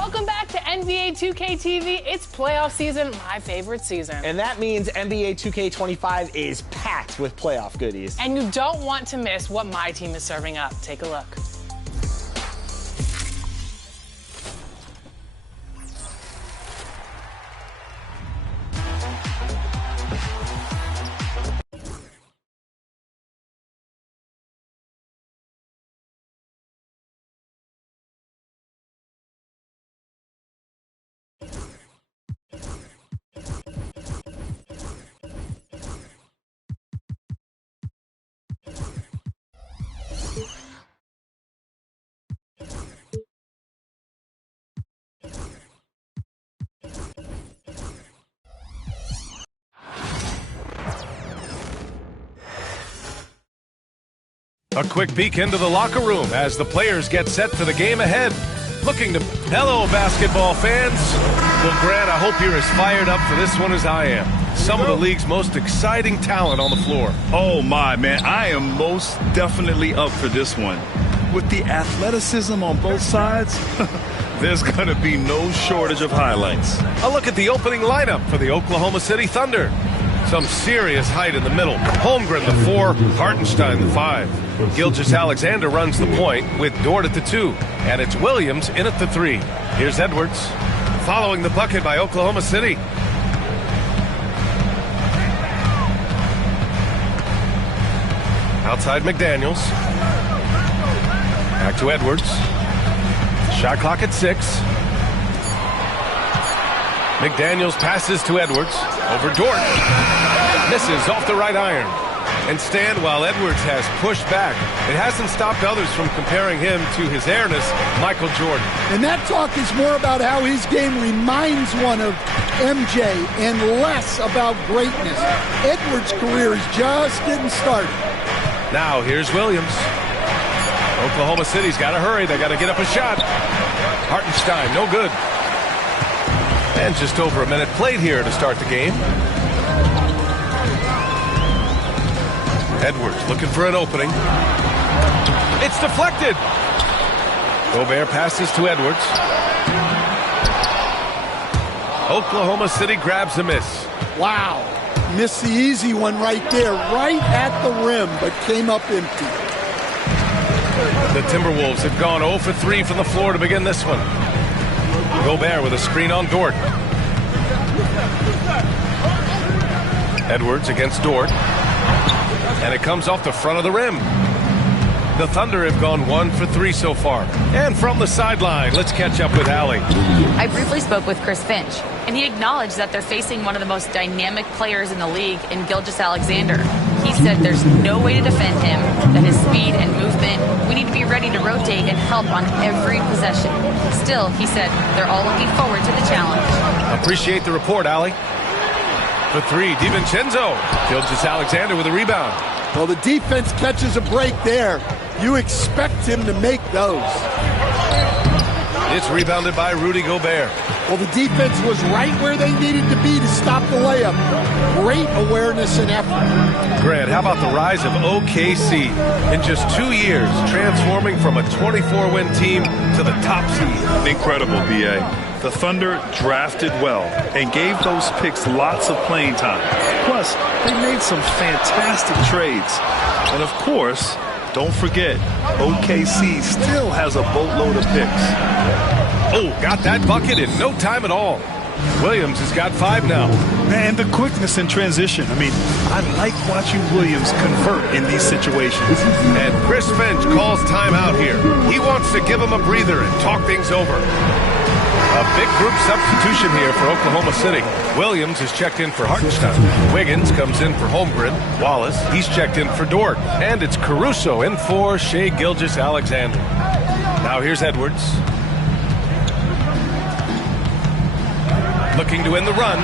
Welcome back to NBA 2K TV. It's playoff season, my favorite season. And that means NBA 2K25 is packed with playoff goodies. And you don't want to miss what my team is serving up. Take a look. A quick peek into the locker room as the players get set for the game ahead. Looking to... Hello, basketball fans. Well, Grant, I hope you're as fired up for this one as I am. Some of the league's most exciting talent on the floor. Oh, my, man. I am most definitely up for this one. With the athleticism on both sides, there's going to be no shortage of highlights. A look at the opening lineup for the Oklahoma City Thunder. Some serious height in the middle. Holmgren, the 4, Hartenstein, the 5. Gilgeous-Alexander runs the point with Dort at the 2. And it's Williams in at the 3. Here's Edwards. Following the bucket by Oklahoma City. Outside McDaniels. Back to Edwards. Shot clock at 6. McDaniels passes to Edwards. Over Dort. Misses off the right iron. And stand while Edwards has pushed back. It hasn't stopped others from comparing him to his airness, Michael Jordan. And that talk is more about how his game reminds one of MJ and less about greatness. Edwards' career is just getting started. Now here's Williams. Oklahoma City's got to hurry. They got to get up a shot. Hartenstein, no good. And just over a minute played here to start the game. Edwards looking for an opening. It's deflected. Gobert passes to Edwards. Oklahoma City grabs a miss. Wow. Missed the easy one right there, right at the rim, but came up empty. The Timberwolves have gone 0 for 3 from the floor to begin this one. Gobert with a screen on Dort. Edwards against Dort. And it comes off the front of the rim. The Thunder have gone 1 for 3 so far. And from the sideline, let's catch up with Allie. I briefly spoke with Chris Finch, and he acknowledged that they're facing one of the most dynamic players in the league in Gilgeous-Alexander. He said there's no way to defend him, that his speed and movement, we need to be ready to rotate and help on every possession. Still, he said, they're all looking forward to the challenge. Appreciate the report, Allie. For 3, DiVincenzo. Gilgeous-Alexander with a rebound. Well, the defense catches a break there. You expect him to make those. It's rebounded by Rudy Gobert. Well, the defense was right where they needed to be to stop the layup. Great awareness and effort. Grant, how about the rise of OKC in just 2 years, transforming from a 24-win team to the top seed? Incredible, B.A. The Thunder drafted well and gave those picks lots of playing time. Plus, they made some fantastic trades. And of course, don't forget, OKC still has a boatload of picks. Oh, got that bucket in no time at all. Williams has got 5 now. And the quickness in transition. I mean, I like watching Williams convert in these situations. And Chris Finch calls timeout here. He wants to give him a breather and talk things over. A big group substitution here for Oklahoma City. Williams is checked in for Hartenstein. Wiggins comes in for Holmgren. Wallace, he's checked in for Dort. And it's Caruso in for Shai Gilgeous-Alexander. Now here's Edwards. Looking to win the run.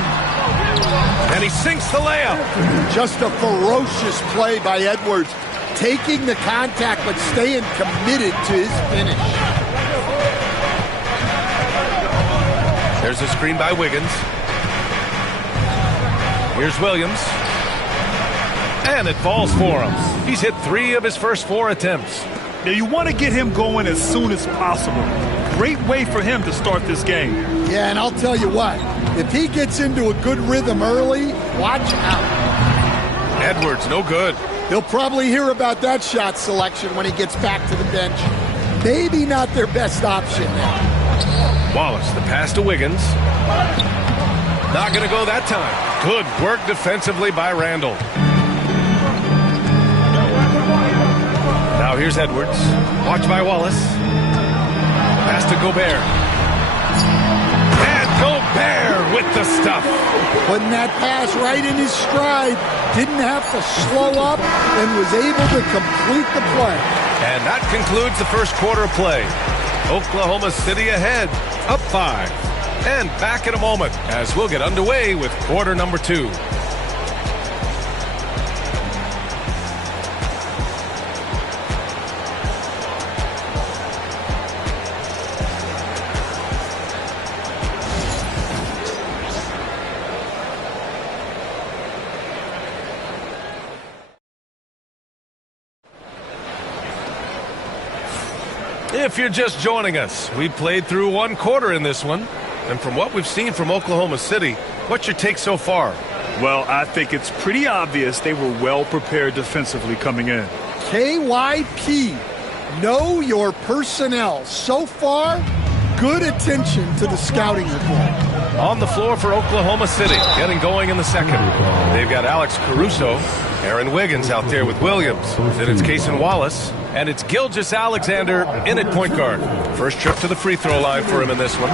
And he sinks the layup. Just a ferocious play by Edwards. Taking the contact, but staying committed to his finish. There's a screen by Wiggins. Here's Williams. And it falls for him. He's hit 3 of his first 4 attempts. Now, you want to get him going as soon as possible. great way for him to start this game. Yeah, and I'll tell you what, if he gets into a good rhythm early, watch out. Edwards, no good. He'll probably hear about that shot selection when he gets back to the bench. Maybe not their best option now. Wallace, the pass to Wiggins. Not going to go that time. Good work defensively by Randall. Now here's Edwards. Watch by Wallace. Pass to Gobert. And Gobert with the stuff. Putting that pass right in his stride. Didn't have to slow up and was able to complete the play. And that concludes the first quarter of play. Oklahoma City ahead, up 5. And back in a moment as we'll get underway with quarter number 2. If you're just joining us, we played through one quarter in this one. And from what we've seen from Oklahoma City, what's your take so far? Well, I think it's pretty obvious they were well prepared defensively coming in. KYP, know your personnel. So far, good attention to the scouting report. On the floor for Oklahoma City, getting going in the second. They've got Alex Caruso, Aaron Wiggins out there with Williams. Then it's Cason Wallace, and it's Gilgeous-Alexander in at point guard. First trip to the free throw line for him in this one.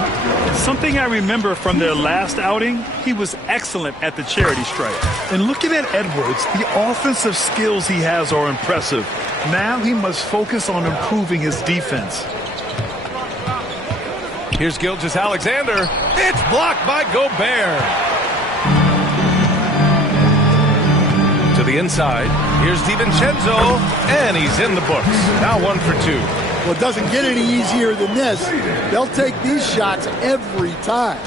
Something I remember from their last outing, he was excellent at the charity stripe. And looking at Edwards, the offensive skills he has are impressive. Now he must focus on improving his defense. Here's Gilgeous-Alexander. It's blocked by Gobert. To the inside. Here's DiVincenzo, and he's in the books. Now 1 for 2. Well, it doesn't get any easier than this. They'll take these shots every time.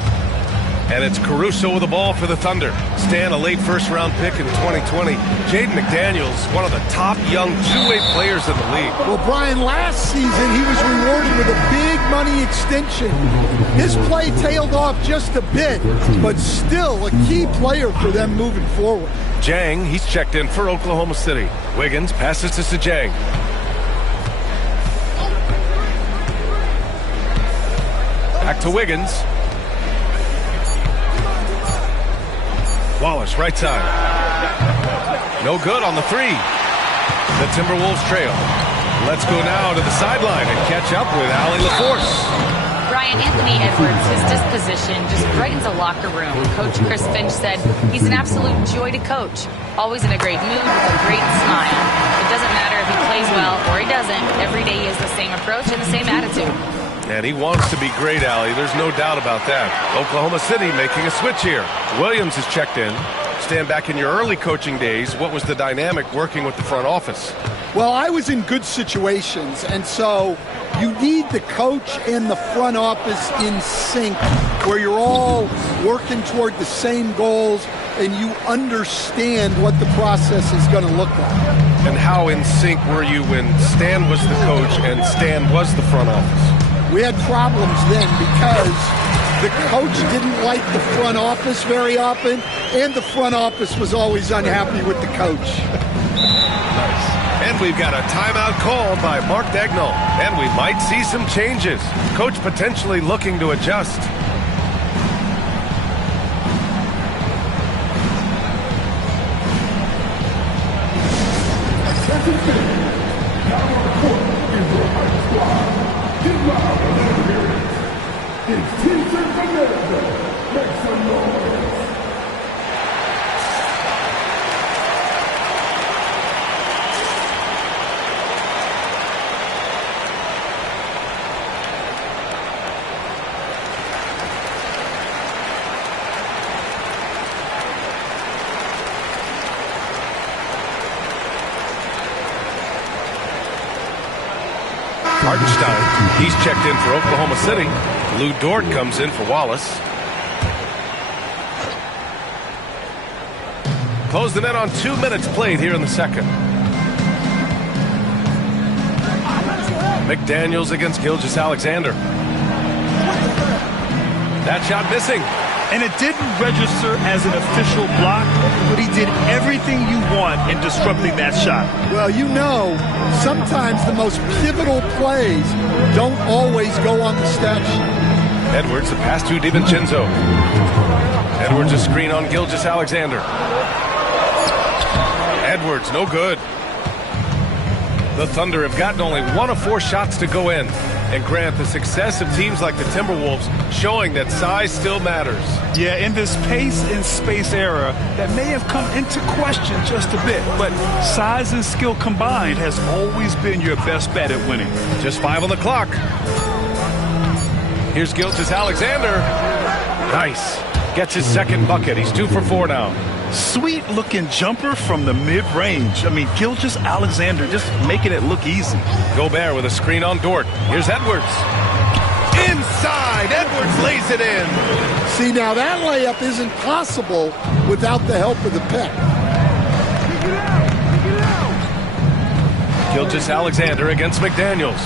And it's Caruso with the ball for the Thunder. Stan, a late first-round pick in 2020. Jaden McDaniels, one of the top young two-way players in the league. Well, Brian, last season he was rewarded with a big money extension. His play tailed off just a bit, but still a key player for them moving forward. Jang, he's checked in for Oklahoma City. Wiggins passes to Sajang. Back to Wiggins. Wallace, right side. No good on the 3. The Timberwolves trail. Let's go now to the sideline and catch up with Allie LaForce. Brian, Anthony Edwards, his disposition just brightens a locker room. Coach Chris Finch said he's an absolute joy to coach. Always in a great mood with a great smile. It doesn't matter if he plays well or he doesn't. Every day he has the same approach and the same attitude. And he wants to be great, Allie. There's no doubt about that. Oklahoma City making a switch here. Williams is checked in. Stand back in your early coaching days. What was the dynamic working with the front office? Well, I was in good situations, and so you need the coach and the front office in sync, where you're all working toward the same goals and you understand what the process is going to look like. And how in sync were you when Stan was the coach and Stan was the front office? We had problems then because the coach didn't like the front office very often, and the front office was always unhappy with the coach. Nice. And we've got a timeout called by Mark Daigneault, and we might see some changes. Coach potentially looking to adjust. Hartenstein, he's checked in for Oklahoma City. Lou Dort comes in for Wallace. Close the net on 2 minutes played here in the second. McDaniels against Gilgeous-Alexander. That shot missing. And it didn't register as an official block, but he did everything you want in disrupting that shot. Well, you know, sometimes the most pivotal plays don't always go on the stat sheet. Edwards, the pass to DiVincenzo. Edwards, a screen on Gilgeous-Alexander. Edwards, no good. The Thunder have gotten only 1 of 4 shots to go in. And Grant, the success of teams like the Timberwolves showing that size still matters. Yeah, in this pace and space era, that may have come into question just a bit, but size and skill combined has always been your best bet at winning. Just 5 on the clock. Here's Gilgeous-Alexander. Nice. Gets his second bucket. He's 2 for 4 now. Sweet-looking jumper from the mid-range. I mean, Gilgeous-Alexander just making it look easy. Gobert with a screen on Dort. Here's Edwards. Inside. Edwards lays it in. See, now that layup isn't possible without the help of the pick. Gilgeous-Alexander against McDaniels.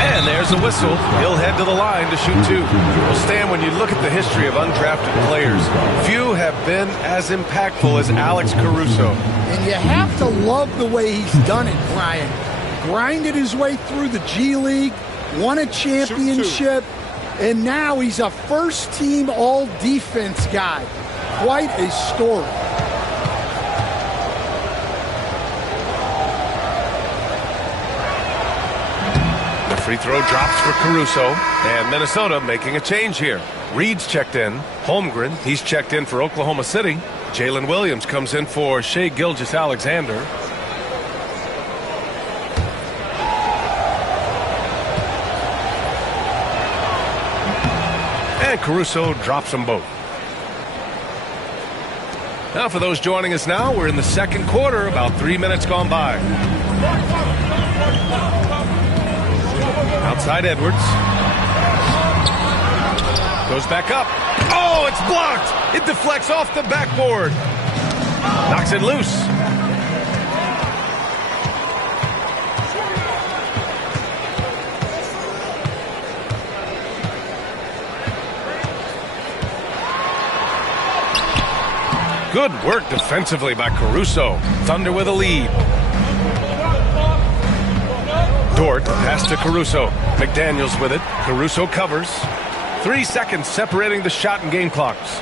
And there's a whistle. He'll head to the line to shoot 2. Well, Stan, when you look at the history of undrafted players, few have been as impactful as Alex Caruso. And you have to love the way he's done it, Brian. Grinded his way through the G League, won a championship, and now he's a first-team all-defense guy. Quite a story. Free throw drops for Caruso, and Minnesota making a change here. Reed's checked in. Holmgren, he's checked in for Oklahoma City. Jalen Williams comes in for Shai Gilgeous-Alexander. And Caruso drops them both. Now for those joining us now, we're in the second quarter, about 3 minutes gone by. Outside Edwards. Goes back up. Oh, it's blocked. It deflects off the backboard. Knocks it loose. Good work defensively by Caruso. Thunder with a lead. Dort, pass to Caruso. McDaniels with it. Caruso covers. 3 seconds separating the shot and game clocks.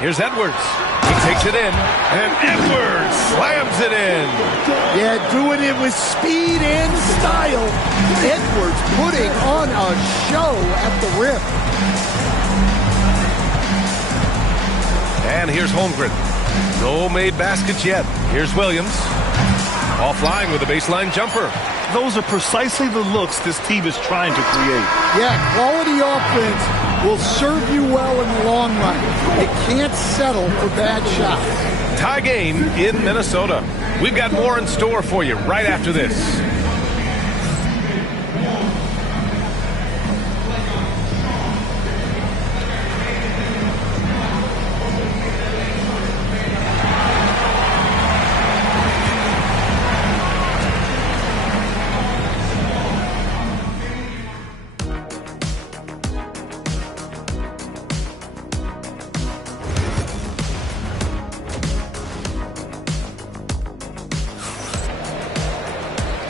Here's Edwards. He takes it in. And Edwards slams it in. Yeah, doing it with speed and style. Edwards putting on a show at the rim. And here's Holmgren. No made baskets yet. Here's Williams. Offline with a baseline jumper. Those are precisely the looks this team is trying to create. Yeah, quality offense will serve you well in the long run. It can't settle for bad shots. Tie game in Minnesota. We've got more in store for you right after this.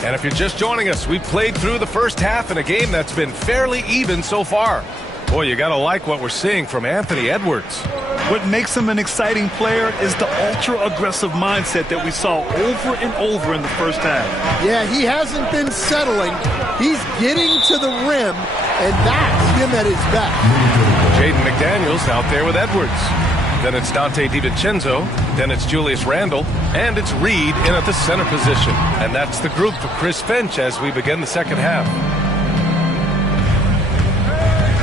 And if you're just joining us, we've played through the first half in a game that's been fairly even so far. Boy, you got to like what we're seeing from Anthony Edwards. What makes him an exciting player is the ultra-aggressive mindset that we saw over and over in the first half. Yeah, he hasn't been settling. He's getting to the rim, and that's him at his best. Jaden McDaniels out there with Edwards. Then it's Dante DiVincenzo. Then it's Julius Randle. And it's Reed in at the center position. And that's the group for Chris Finch as we begin the second half.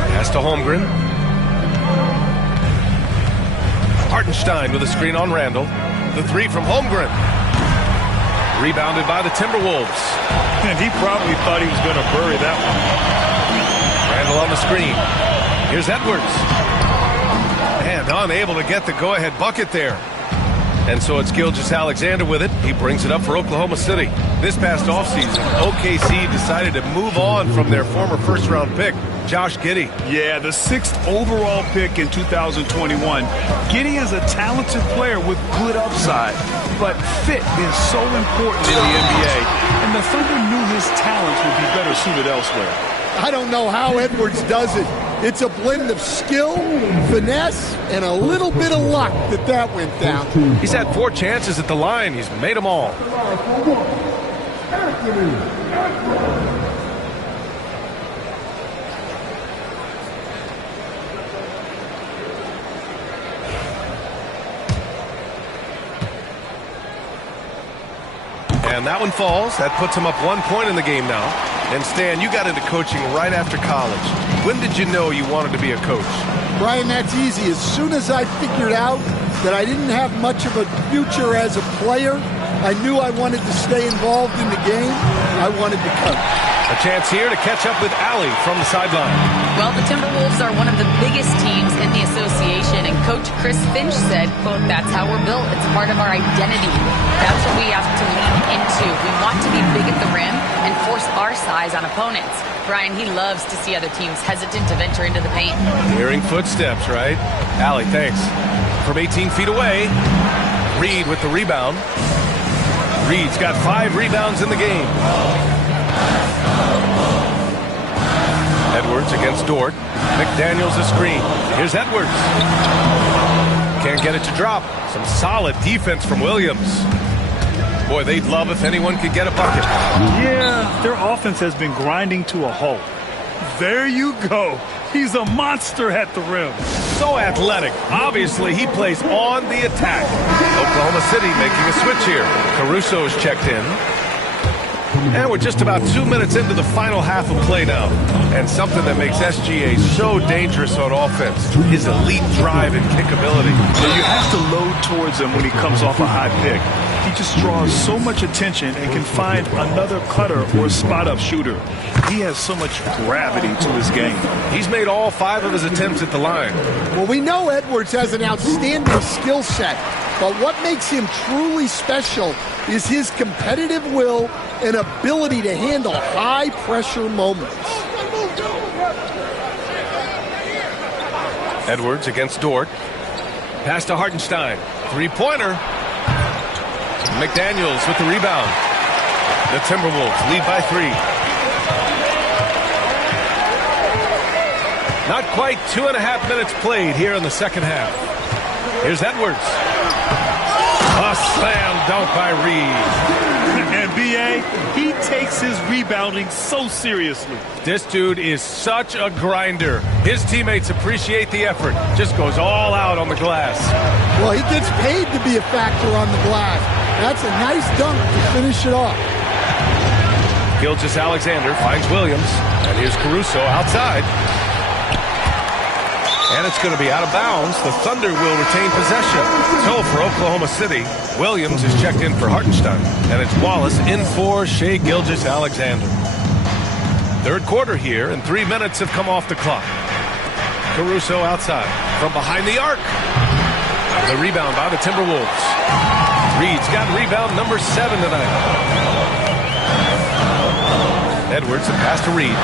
Pass to Holmgren. Hartenstein with a screen on Randle. The 3 from Holmgren. Rebounded by the Timberwolves. And he probably thought he was going to bury that one. Randle on the screen. Here's Edwards. And unable to get the go-ahead bucket there. And so it's Gilgeous-Alexander with it. He brings it up for Oklahoma City. This past offseason, OKC decided to move on from their former first-round pick, Josh Giddey. Yeah, the 6th overall pick in 2021. Giddey is a talented player with good upside, but fit is so important in the NBA, and the Thunder knew his talents would be better suited elsewhere. I don't know how Edwards does it. It's a blend of skill, finesse, and a little bit of luck that went down. He's had 4 chances at the line. He's made them all. And that one falls. That puts him up 1 point in the game now. And Stan, you got into coaching right after college. When did you know you wanted to be a coach? Brian, that's easy. As soon as I figured out that I didn't have much of a future as a player, I knew I wanted to stay involved in the game. I wanted to coach. A chance here to catch up with Allie from the sideline. Well, the Timberwolves are one of the biggest teams in the association, and Coach Chris Finch said, quote, "That's how we're built. It's part of our identity. That's what we have to lean into. We want to be big at the rim and force our size on opponents." Brian, he loves to see other teams hesitant to venture into the paint. Hearing footsteps, right? Allie, thanks. From 18 feet away, Reed with the rebound. Reed's got 5 rebounds in the game. Edwards against Dort. McDaniels a screen. Here's Edwards. Can't get it to drop. Some solid defense from Williams. Boy, they'd love if anyone could get a bucket. Yeah, their offense has been grinding to a halt. There you go. He's a monster at the rim. So athletic. Obviously, he plays on the attack. Oklahoma City making a switch here. Caruso's checked in. And we're just about 2 minutes into the final half of play now. And something that makes SGA so dangerous on offense, his elite drive and kickability. So you have to load towards him when he comes off a high pick. He just draws so much attention and can find another cutter or spot-up shooter. He has so much gravity to his game. He's made all 5 of his attempts at the line. Well, we know Edwards has an outstanding skill set, but what makes him truly special is his competitive will and ability to handle high-pressure moments. Edwards against Dort. Pass to Hartenstein. 3-pointer. McDaniels with the rebound. The Timberwolves lead by 3. Not quite 2.5 minutes played here in the second half. Here's Edwards. A slam dunk by Reed. And B.A., he takes his rebounding so seriously. This dude is such a grinder. His teammates appreciate the effort. Just goes all out on the glass. Well, he gets paid to be a factor on the glass. That's a nice dunk to finish it off. Gilgeous-Alexander finds Williams. And here's Caruso outside. And it's going to be out of bounds. The Thunder will retain possession. So for Oklahoma City, Williams is checked in for Hartenstein. And it's Wallace in for Shai Gilgeous-Alexander. Third quarter here, and 3 minutes have come off the clock. Caruso outside from behind the arc. The rebound by the Timberwolves. Reed's got rebound number 7 tonight. Edwards, a pass to Reed.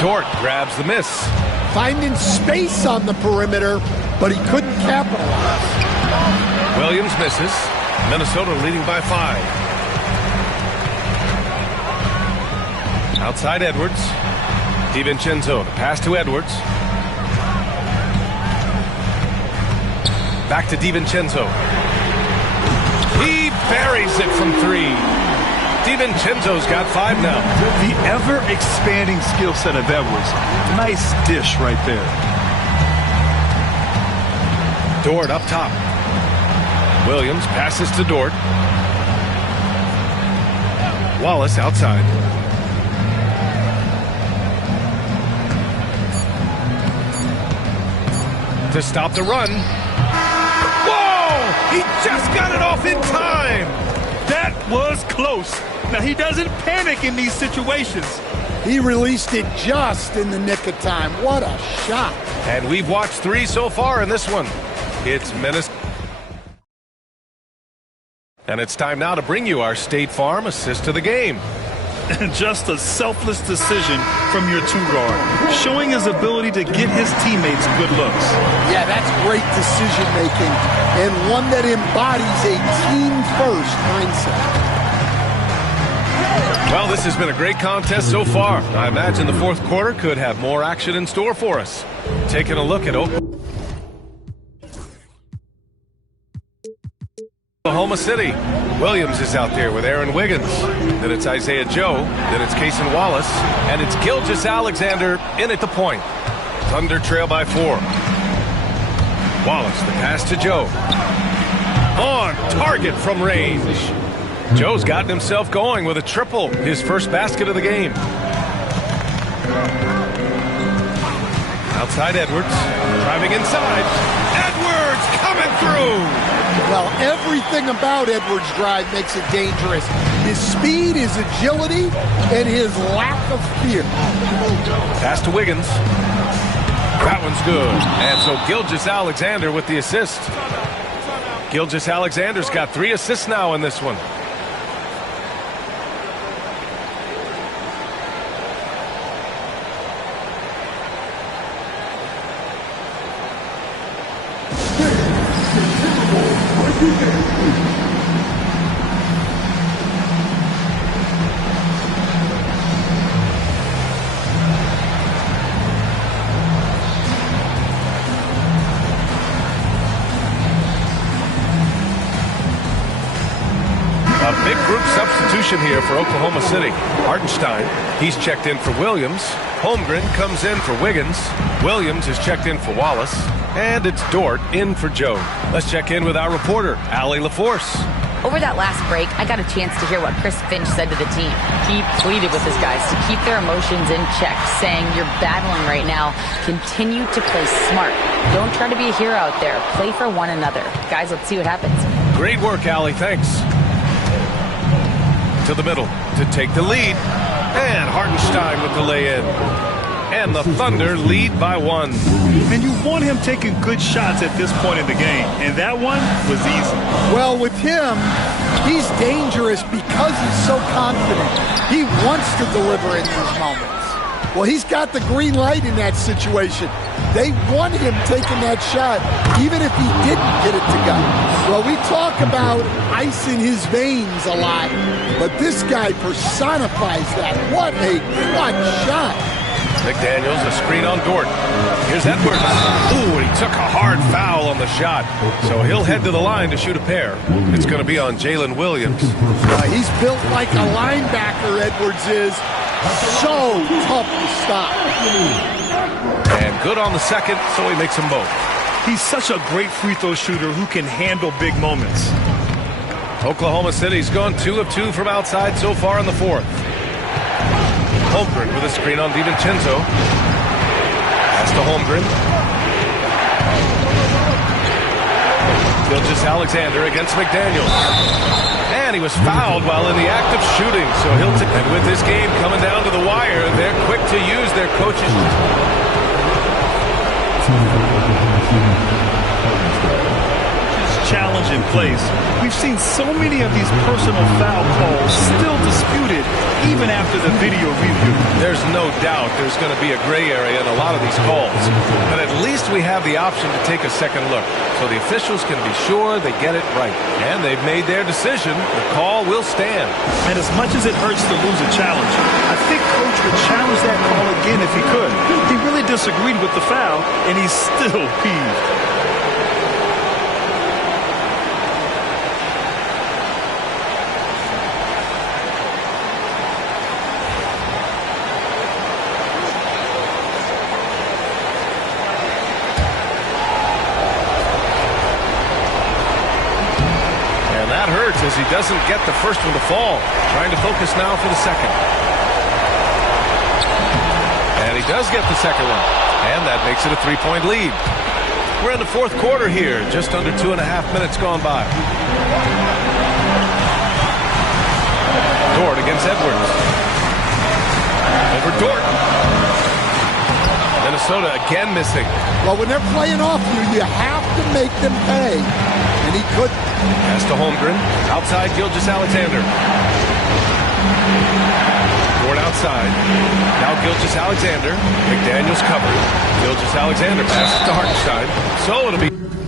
Dort grabs the miss. Finding space on the perimeter, but he couldn't capitalize. Williams misses. Minnesota leading by 5. Outside Edwards. DiVincenzo, the pass to Edwards. Back to DiVincenzo. He buries it from 3. DiVincenzo's got 5 now. The ever-expanding skill set of Edwards. Nice dish right there. Dort up top. Williams passes to Dort. Wallace outside. To stop the run. Whoa! He just got it off in time! That was close. Now, he doesn't panic in these situations. He released it just in the nick of time. What a shot. And we've watched 3 so far in this one. It's And it's time now to bring you our State Farm assist to the game. And just a selfless decision from your two-guard, showing his ability to get his teammates good looks. Yeah, that's great decision-making, and one that embodies a team-first mindset. Well, this has been a great contest so far. I imagine the fourth quarter could have more action in store for us. Taking a look at Oklahoma City. Williams is out there with Aaron Wiggins. Then it's Isaiah Joe. Then it's Cason Wallace. And it's Gilgeous-Alexander in at the point. Thunder trail by 4. Wallace, the pass to Joe. On target from range. Joe's gotten himself going with a triple, his first basket of the game. Outside Edwards, driving inside. Edwards coming through. Well, everything about Edwards' drive makes it dangerous. His speed, his agility, and his lack of fear. Pass to Wiggins. That one's good. And so Gilgeous-Alexander with the assist. Gilgeous-Alexander's got 3 assists now in this one. A big group substitution here for Oklahoma City. Hartenstein, he's checked in for Williams. Holmgren comes in for Wiggins. Williams is checked in for Wallace. And it's Dort in for Joe. Let's check in with our reporter, Allie LaForce. Over that last break, I got a chance to hear what Chris Finch said to the team. He pleaded with his guys to keep their emotions in check, saying, "You're battling right now. Continue to play smart. Don't try to be a hero out there. Play for one another." Guys, let's see what happens. Great work, Allie. Thanks. To the middle to take the lead. And Hartenstein with the lay-in. And the Thunder lead by 1. And you want him taking good shots at this point in the game. And that one was easy. Well, with him, he's dangerous because he's so confident. He wants to deliver in these moments. Well, he's got the green light in that situation. They want him taking that shot, even if he didn't get it to go. Well, we talk about ice in his veins a lot, but this guy personifies that. What a clutch shot. McDaniels, a screen on Dort. Here's Edwards. Ooh, he took a hard foul on the shot. So he'll head to the line to shoot a pair. It's going to be on Jalen Williams. He's built like a linebacker, Edwards is. So tough to stop. And good on the second, so he makes them both. He's such a great free throw shooter who can handle big moments. Oklahoma City's gone 2 of 2 from outside so far in the fourth. Holmgren with a screen on DiVincenzo. Pass to Holmgren. Gilgeous-Alexander against McDaniels. And he was fouled while in the act of shooting. So he'll and with this game coming down to the wire, they're quick to use their coaches. Challenge in place. We've seen so many of these personal foul calls still disputed even after the video review. There's no doubt there's going to be a gray area in a lot of these calls. But at least we have the option to take a second look. So the officials can be sure they get it right. And they've made their decision. The call will stand. And as much as it hurts to lose a challenge, I think Coach would challenge that call again if he could. He really disagreed with the foul, and he's still peeved. As he doesn't get the first one to fall. Trying to focus now for the second. And he does get the second one. And that makes it a 3-point lead. We're in the fourth quarter here. Just under 2.5 minutes gone by. Dort against Edwards. Over Dort. Minnesota again missing. Well, when they're playing off you, you have to to make them pay, and he couldn't. Pass to Holmgren. Outside, Gilgeous-Alexander. Ford outside. Now Gilgeous-Alexander. McDaniels covered. Gilgeous-Alexander passes to Hartenstein. So it'll be...